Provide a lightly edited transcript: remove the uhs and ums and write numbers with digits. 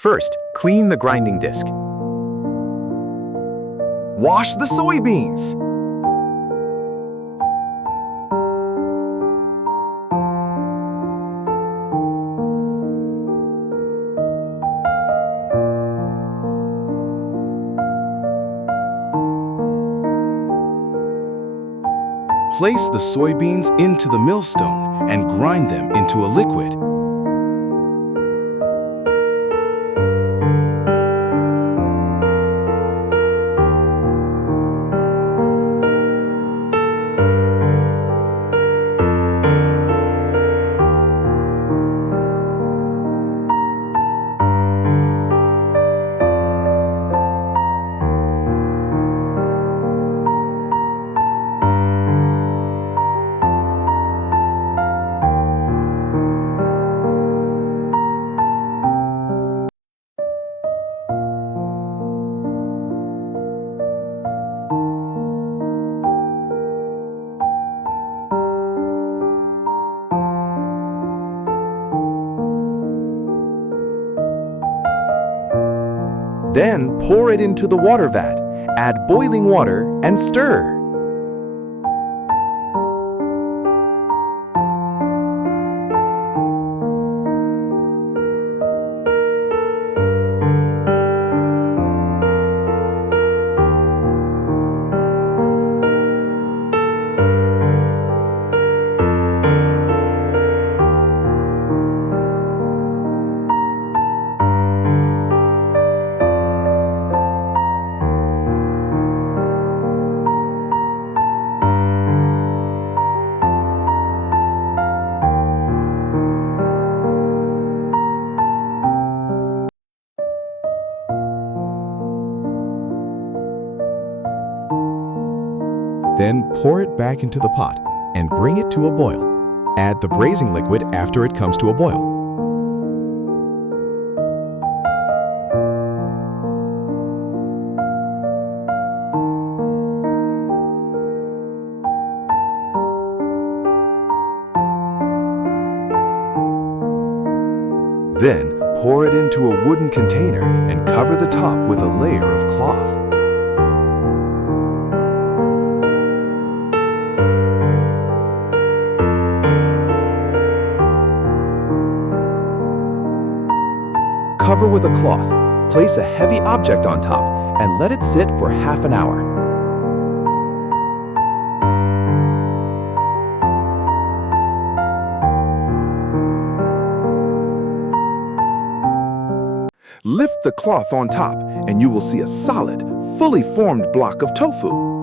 First, clean the grinding disc. Wash the soybeans. Place the soybeans into the millstone and grind them into a liquid. Then pour it into the water vat, add boiling water, and stir. Then pour it back into the pot and bring it to a boil. Add the braising liquid after it comes to a boil. Then pour it into a wooden container and cover the top with a layer of cloth. Cover with a cloth, place a heavy object on top, and let it sit for half an hour. Lift the cloth on top, and you will see a solid, fully formed block of tofu.